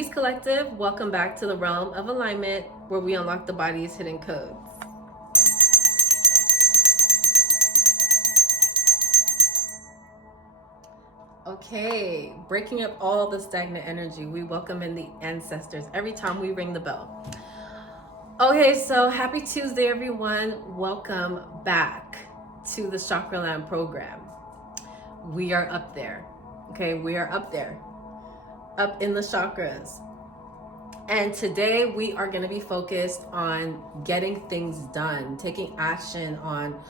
Peace Collective, welcome back to the realm of alignment where we unlock the body's hidden codes. Okay, breaking up all the stagnant energy. We welcome in the ancestors every time we ring the bell. Okay, so happy Tuesday, everyone. Welcome back to the Chakra Land program. We are up there. Okay, we are up there. Up in the chakras. And today we are going to be focused on getting things done, taking action on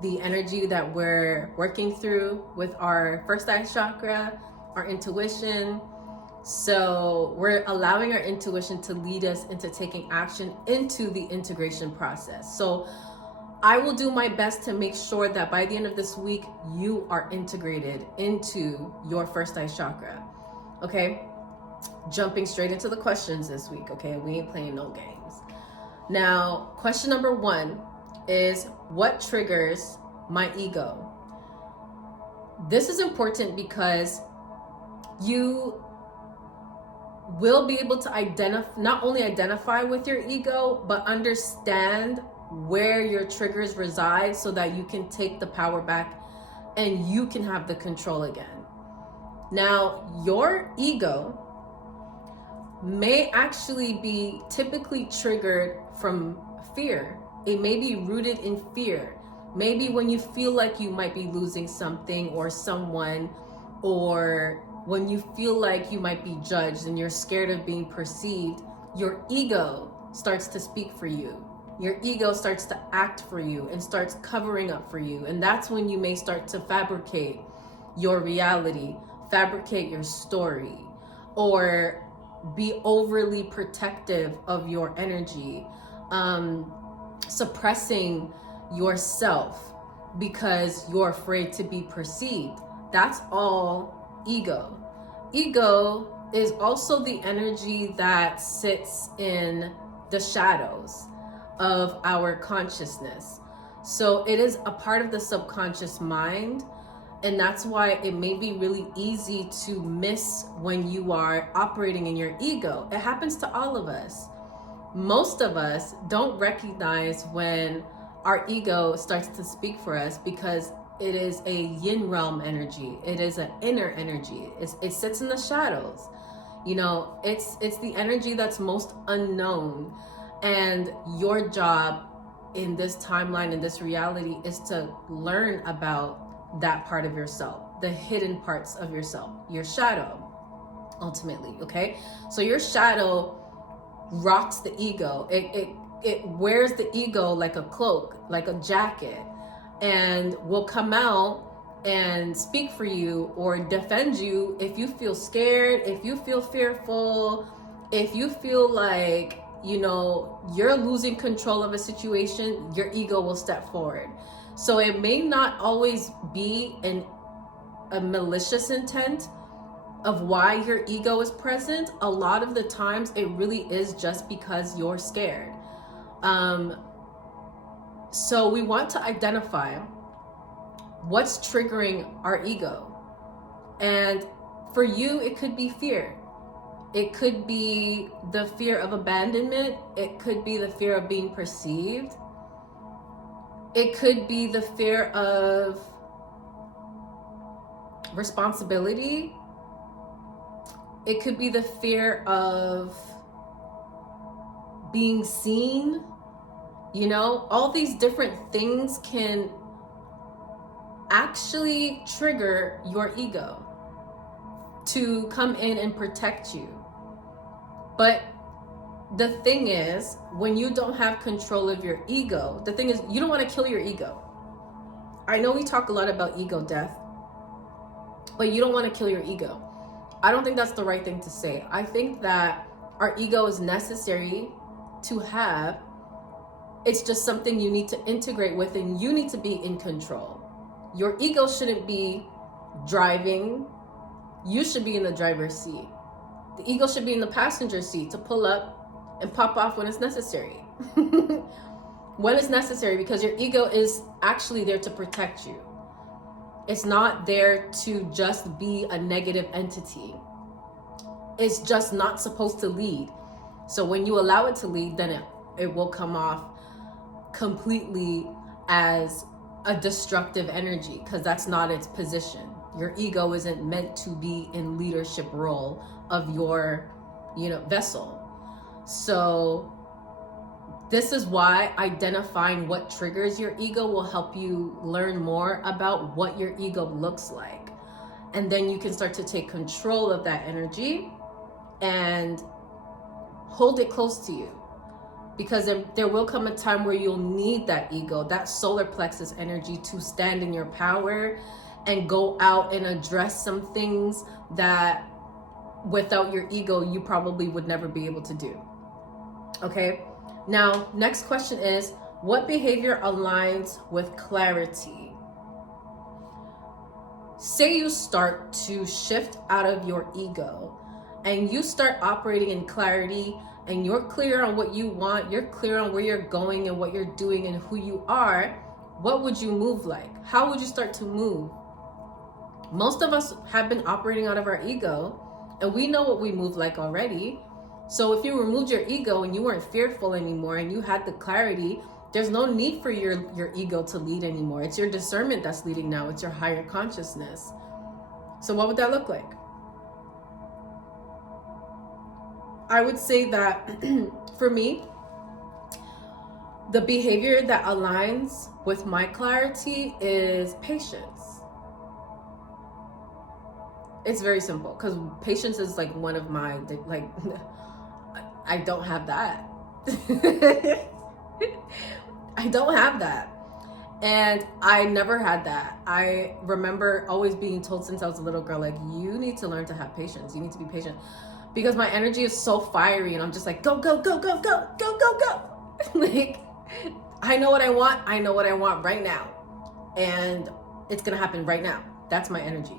the energy that we're working through with our first eye chakra, our intuition. So we're allowing our intuition to lead us into taking action into the integration process. So I will do my best to make sure that by the end of this week, you are integrated into your first eye chakra. Okay? Jumping straight into the questions this week, okay? We ain't playing no games. Now, question number 1 is, what triggers my ego? This is important because you will be able to not only identify with your ego, but understand where your triggers reside so that you can take the power back and you can have the control again. Now, your ego may actually be typically triggered from fear. It may be rooted in fear. Maybe when you feel like you might be losing something or someone, or when you feel like you might be judged and you're scared of being perceived, your ego starts to speak for you. Your ego starts to act for you and starts covering up for you. And that's when you may start to fabricate your reality, fabricate your story, or be overly protective of your energy, suppressing yourself because you're afraid to be perceived. That's all ego. Ego is also the energy that sits in the shadows of our consciousness. So it is a part of the subconscious mind. And that's why it may be really easy to miss when you are operating in your ego. It happens to all of us. Most of us don't recognize when our ego starts to speak for us because it is a yin realm energy. It is an inner energy. It sits in the shadows. You know, it's the energy that's most unknown. And your job in this timeline, in this reality, is to learn about that part of yourself, the hidden parts of yourself, your shadow, ultimately. Okay, so your shadow rocks the ego. It wears the ego like a cloak, like a jacket, and will come out and speak for you or defend you if you feel scared, if you feel fearful, if you feel like, you know, you're losing control of a situation. Your ego will step forward. So it may not always be a malicious intent of why your ego is present. A lot of the times it really is just because you're scared. So we want to identify what's triggering our ego. And for you, it could be fear. It could be the fear of abandonment. It could be the fear of being perceived. It could be the fear of responsibility. It could be the fear of being seen. You know, all these different things can actually trigger your ego to come in and protect you. But the thing is, when you don't have control of your ego, the thing is, you don't want to kill your ego. I know we talk a lot about ego death, but you don't want to kill your ego. I don't think that's the right thing to say. I think that our ego is necessary to have. It's just something you need to integrate with, and you need to be in control. Your ego shouldn't be driving. You should be in the driver's seat. The ego should be in the passenger seat to pull up and pop off when it's necessary. When it's necessary, because your ego is actually there to protect you. It's not there to just be a negative entity. it's just not supposed to lead. So when you allow it to lead, then it will come off completely as a destructive energy, because that's not its position. Your ego isn't meant to be in leadership role of your, vessel. So this is why identifying what triggers your ego will help you learn more about what your ego looks like. And then you can start to take control of that energy and hold it close to you. Because there will come a time where you'll need that ego, that solar plexus energy, to stand in your power and go out and address some things that without your ego you probably would never be able to do. Okay, now next question is, what behavior aligns with clarity? Say you start to shift out of your ego and you start operating in clarity, and you're clear on what you want, you're clear on where you're going and what you're doing and who you are, what would you move like? How would you start to move? Most of us have been operating out of our ego, and we know what we move like already. So if you removed your ego and you weren't fearful anymore and you had the clarity, there's no need for your ego to lead anymore. It's your discernment that's leading now. It's your higher consciousness. So what would that look like? I would say that for me, the behavior that aligns with my clarity is patience. It's very simple, because patience is like one of my, like, I don't have that. I don't have that. And I never had that. I remember always being told since I was a little girl, like, you need to learn to have patience. You need to be patient. Because my energy is so fiery and I'm just like, go, go, go, go, go, go, go, go. Like, I know what I want. I know what I want right now. And it's going to happen right now. That's my energy.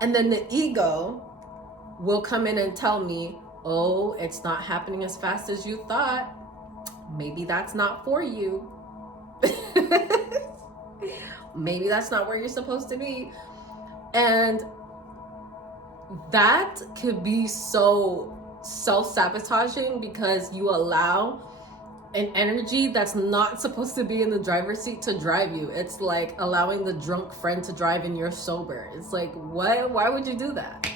And then the ego will come in and tell me, oh, it's not happening as fast as you thought. Maybe that's not for you. Maybe that's not where you're supposed to be. And that could be so self-sabotaging, because you allow an energy that's not supposed to be in the driver's seat to drive you. It's like allowing the drunk friend to drive and you're sober. It's like, what? Why would you do that?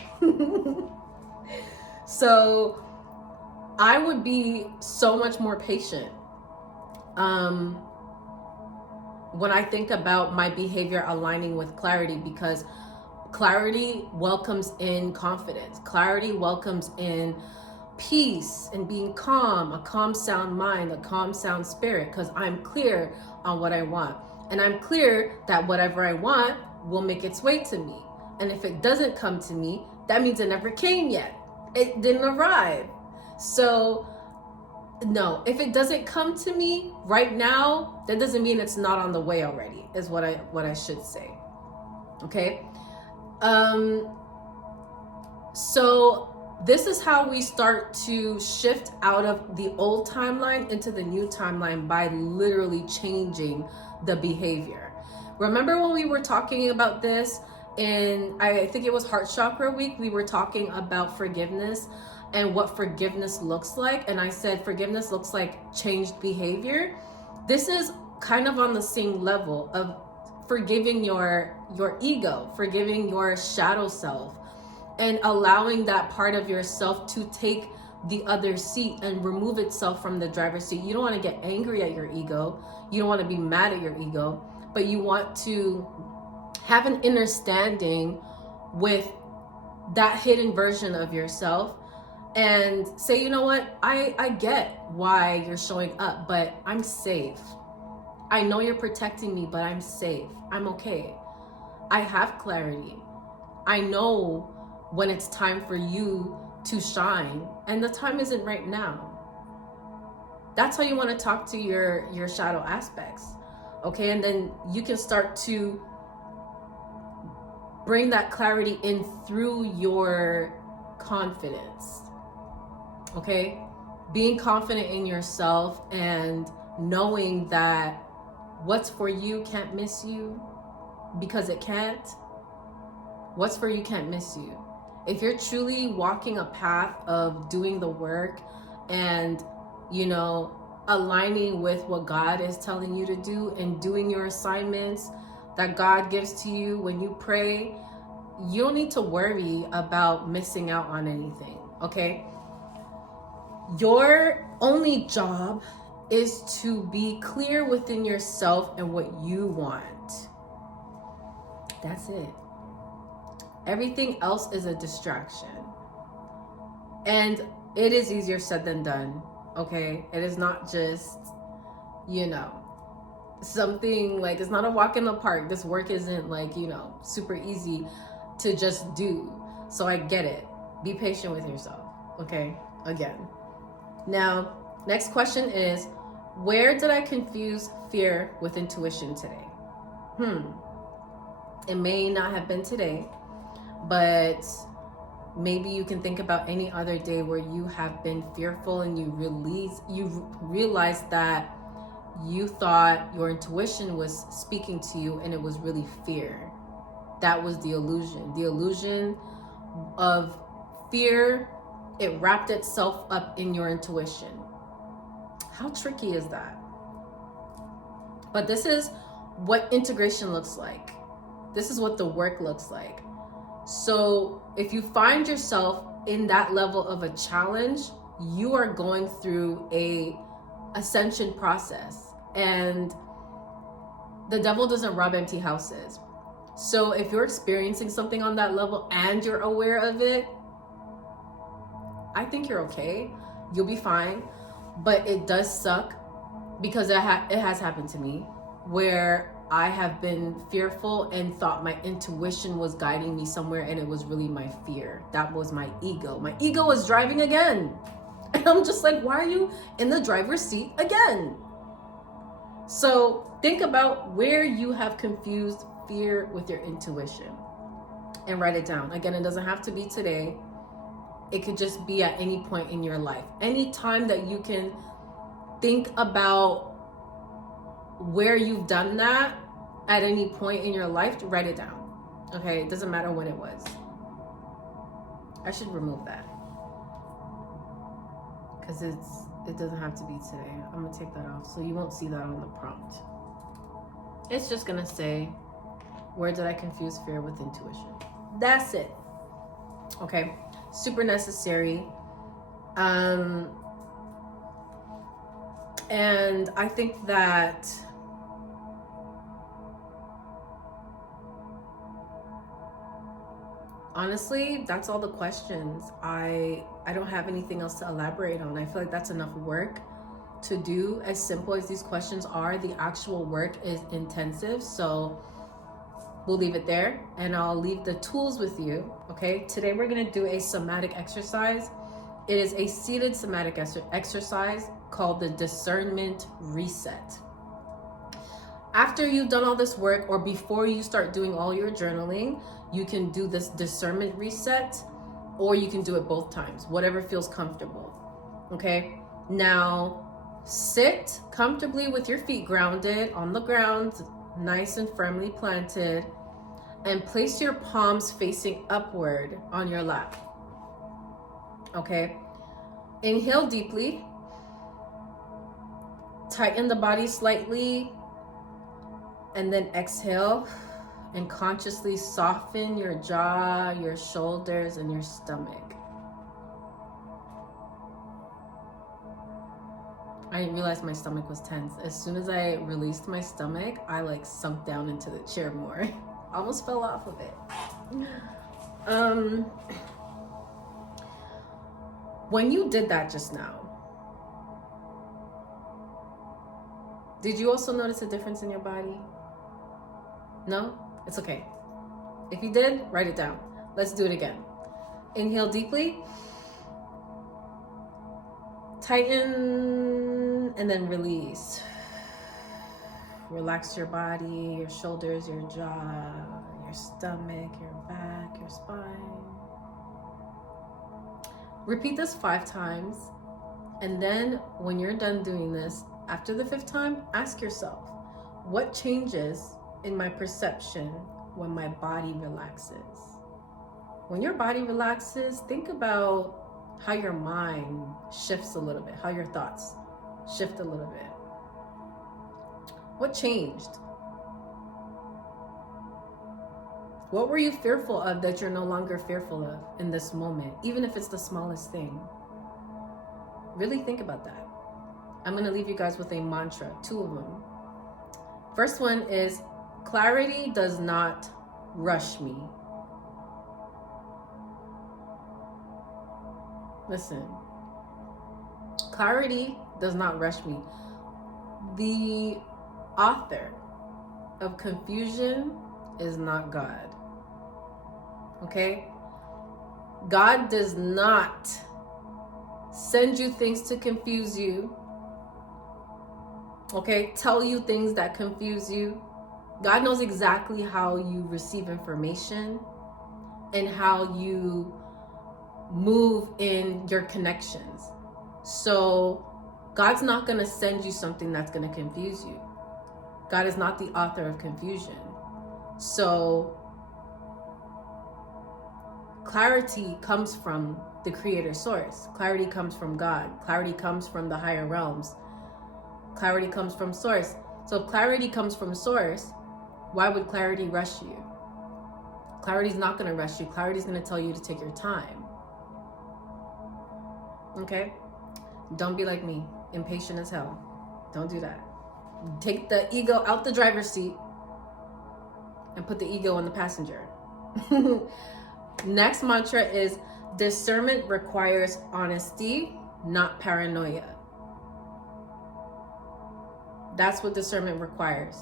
So I would be so much more patient when I think about my behavior aligning with clarity, because clarity welcomes in confidence. Clarity welcomes in peace and being calm, a calm, sound mind, a calm, sound spirit, because I'm clear on what I want. And I'm clear that whatever I want will make its way to me. And if it doesn't come to me, that means it never came yet. It didn't arrive. So no, if it doesn't come to me right now, that doesn't mean it's not on the way already, is what I should say. Okay? So this is how we start to shift out of the old timeline into the new timeline, by literally changing the behavior. Remember when we were talking about this in, I think it was Heart Chakra week, we were talking about forgiveness and what forgiveness looks like. And I said forgiveness looks like changed behavior. This is kind of on the same level of forgiving your ego, forgiving your shadow self, and allowing that part of yourself to take the other seat and remove itself from the driver's seat. You don't want to get angry at your ego. You don't want to be mad at your ego, but you want to have an understanding with that hidden version of yourself and say, you know what, I get why you're showing up, but I'm safe. I know you're protecting me, but I'm safe. I'm okay. I have clarity. I know when it's time for you to shine, and the time isn't right now. That's how you want to talk to your shadow aspects. Okay, and then you can start to bring that clarity in through your confidence. Okay, being confident in yourself and knowing that what's for you can't miss you, because it can't. What's for you can't miss you. If you're truly walking a path of doing the work and, you know, aligning with what God is telling you to do and doing your assignments that God gives to you when you pray, you don't need to worry about missing out on anything, okay? Your only job is to be clear within yourself and what you want. That's it. Everything else is a distraction. And it is easier said than done, okay? It is not just, you know, something like, it's not a walk in the park. This work isn't like, you know, super easy to just do. So I get it. Be patient with yourself, okay? Again. Now, next question is, where did I confuse fear with intuition today? It may not have been today, but maybe you can think about any other day where you have been fearful and you realized that you thought your intuition was speaking to you and it was really fear. That was the illusion. The illusion of fear, it wrapped itself up in your intuition. How tricky is that? But this is what integration looks like. This is what the work looks like. So if you find yourself in that level of a challenge, you are going through a ascension process, and the devil doesn't rob empty houses. So if you're experiencing something on that level and you're aware of it, I think you're okay. You'll be fine. But it does suck because it has happened to me where I have been fearful and thought my intuition was guiding me somewhere, and it was really my fear. That was my ego. My ego was driving again. And I'm just like, why are you in the driver's seat again? So think about where you have confused fear with your intuition and write it down. Again, it doesn't have to be today. It could just be at any point in your life. Any time that you can think about where you've done that at any point in your life, to write it down. Okay, it doesn't matter when it was. I should remove that because it doesn't have to be today. I'm gonna take that off so you won't see that on the prompt. It's just gonna say, where did I confuse fear with intuition? That's it. Okay, super necessary. And I think that honestly, that's all the questions. I don't have anything else to elaborate on. I feel like that's enough work to do. As simple as these questions are, the actual work is intensive. So we'll leave it there, and I'll leave the tools with you. Okay, today we're going to do a somatic exercise. It is a seated somatic exercise called the Discernment Reset. After you've done all this work, or before you start doing all your journaling, you can do this Discernment Reset, or you can do it both times, whatever feels comfortable. Okay, now sit comfortably with your feet grounded on the ground, nice and firmly planted, and place your palms facing upward on your lap. Okay, inhale deeply, tighten the body slightly, and then exhale and consciously soften your jaw, your shoulders, and your stomach. I didn't realize my stomach was tense. As soon as I released my stomach, I like sunk down into the chair more. Almost fell off of it. When you did that just now, did you also notice a difference in your body? No? It's okay. If you did, write it down. Let's do it again. Inhale deeply. Tighten and then release. Relax your body, your shoulders, your jaw, your stomach, your back, your spine. Repeat this 5 times. And then when you're done doing this, after the 5th time, ask yourself, what changes in my perception when my body relaxes? when your body relaxes, think about how your mind shifts a little bit, how your thoughts shift a little bit. What changed? What were you fearful of that you're no longer fearful of in this moment, even if it's the smallest thing? Really think about that. I'm going to leave you guys with a mantra, 2 of them. First one is, clarity does not rush me. Listen, clarity does not rush me. The author of confusion is not God. Okay? God does not send you things to confuse you. Okay? Tell you things that confuse you. God knows exactly how you receive information and how you move in your connections. So God's not going to send you something that's going to confuse you. God is not the author of confusion. So clarity comes from the creator source. Clarity comes from God. Clarity comes from the higher realms. Clarity comes from source. So if clarity comes from source, why would clarity rush you? Clarity's not going to rush you. Clarity's going to tell you to take your time. Okay? Don't be like me, impatient as hell. Don't do that. Take the ego out the driver's seat and put the ego in the passenger. Next mantra is, discernment requires honesty, not paranoia. That's what discernment requires.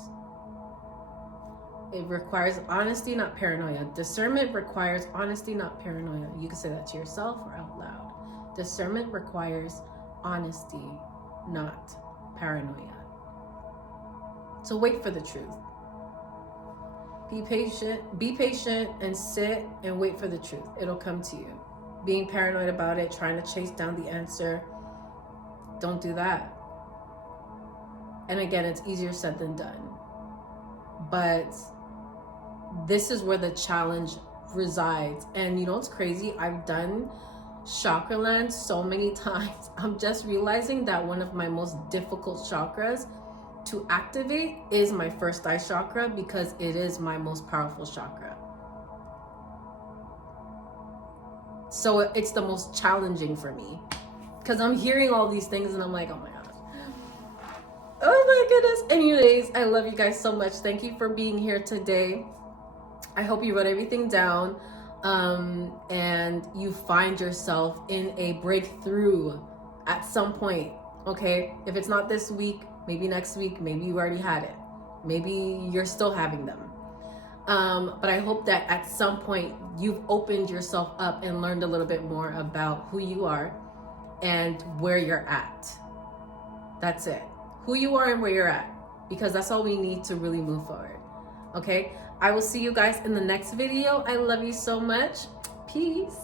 It requires honesty, not paranoia. Discernment requires honesty, not paranoia. You can say that to yourself or out loud. Discernment requires honesty, not paranoia. So wait for the truth. Be patient and sit and wait for the truth. It'll come to you. Being paranoid about it, trying to chase down the answer, don't do that. And again, it's easier said than done. But this is where the challenge resides. And you know what's crazy? I've done Chakraland so many times. I'm just realizing that one of my most difficult chakras to activate is my first eye chakra, because it is my most powerful chakra. So it's the most challenging for me, because I'm hearing all these things and I'm like, oh my gosh. Oh my goodness. Anyways, I love you guys so much. Thank you for being here today. I hope you wrote everything down and you find yourself in a breakthrough at some point. Okay? If it's not this week, maybe next week, maybe you already had it. Maybe you're still having them. But I hope that at some point you've opened yourself up and learned a little bit more about who you are and where you're at. That's it. Who you are and where you're at. Because that's all we need to really move forward. Okay? I will see you guys in the next video. I love you so much. Peace.